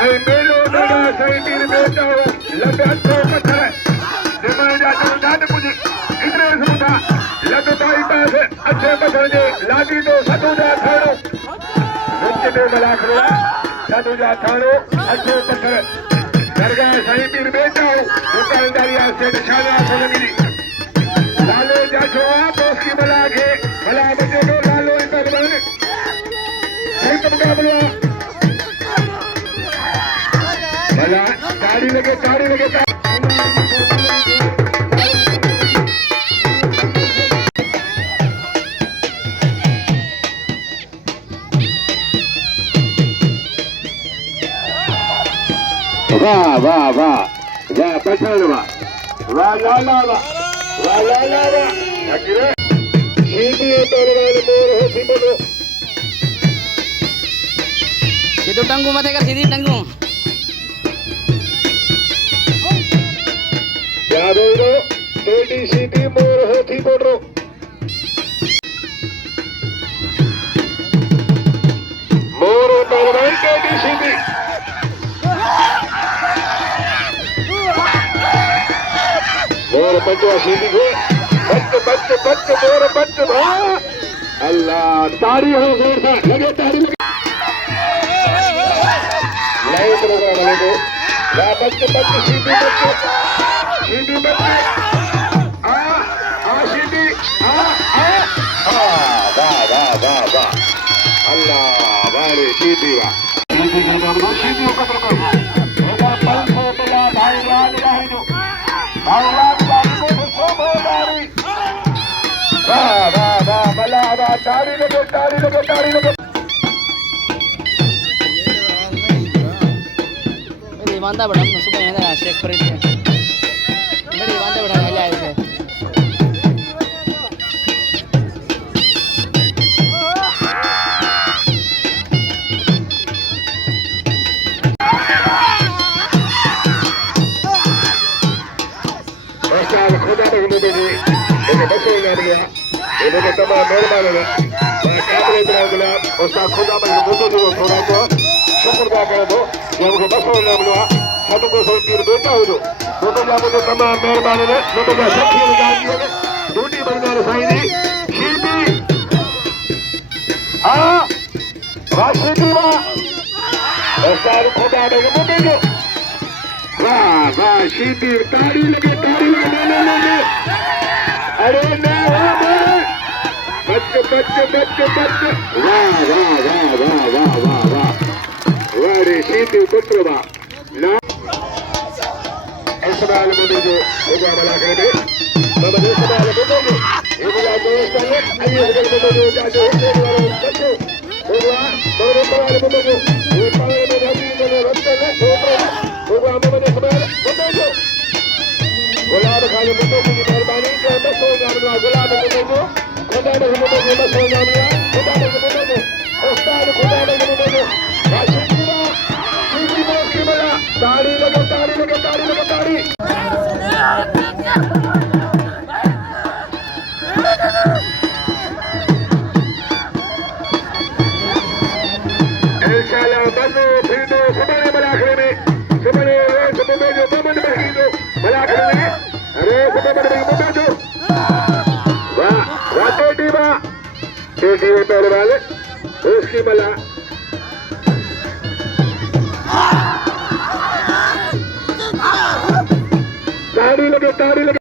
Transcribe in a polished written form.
ऐं मेलो दादा साईं पीर बेटा लॻ अछो पत्थर जंहिंमहिल जा चवनि था त कुझु एतिरे सुठा लॻ पाई पास अछे पत्थर जे लागी तो सतू जा थाणो विच में मलाखड़ो सतू जा थाणो अछो पत्थर दरगाह साईं पीर बेटा दुकानदारी से निशाना खोलंदी लालो जा छोआ दोस्ती मला खे भला बचे तो लालो इन बन एक मुकाबला भला ताड़ी लगे वाह वाह वाह वाह पठान वाह लाला वाह अकरे सीधी तोरवाल मोर होती बोलो सीधो टंगू मथे कर सीधी टंगू यादव टेडी सीधी मोर होती बोलो मोर तोरवाल टेडी सीधी मोर पंजवा सीधी को बच मोर बच अल्लाह तारी हो जोर से लगे तारी लगे नए प्रोग्राम वाले को बच सीधी बच आ सीधी वाह अल्लाह वारे सीधी के नाम सीधी को पकड़ एदा पल को बला भाई लाल राहिनो वाह भला वाह ताड़ी लगे ईमानदार बड़ा सुबह है शेख पर मेरी ईमानदार बड़ा है लाए थे खुदा ने मुझे इन्हें बसो ना दिया इन्हें तमाम मेहरबान है मैं काबले बना दिया उसका खुदा में मुझे जो थोड़ा तो शुक्र कर दो जब मुझे बसो ना मिला सब को सोच पीर बेटा हो जो तो क्या मुझे तमाम मेहरबान है तो क्या सखी निकाल दिए ड्यूटी बनने वाले साईं जी शीती हाँ वाशिकी वाह उसका खुदा ने मुझे जो वाह शीती ताड़ी लगे ले अरे ना बच वाह रे शीती पुत्र वाह ना इस्माइल मुझे जो होगा मला कहते बाबा इस्माइल मुझे ये बोला दोस्त है आइए मुझे जो जाके वाले बच्चे होगा मेरे सवाल मुझे जो ये पावर में जाती है रस्ते में होगा मुझे इस्माइल मुझे गुलाब खाने मुझे की मेहरबानी के बस हो जाना गुलाब मुझे को खुदा ने मुझे बस हो जाना खुदा ने मुझे उस्ताद खुदा ने मुझे वाशिंगटन सीधी बॉस की बड़ा ताड़ी लगे इंशाल्लाह बनो फिर दो सुबह बलाखड़े में सुबह रोज सुबह जो मोहम्मद बही दो बलाखड़े में रोज सुबह जो वाह टेटी पैर वाले उसकी बला ताड़ी लगे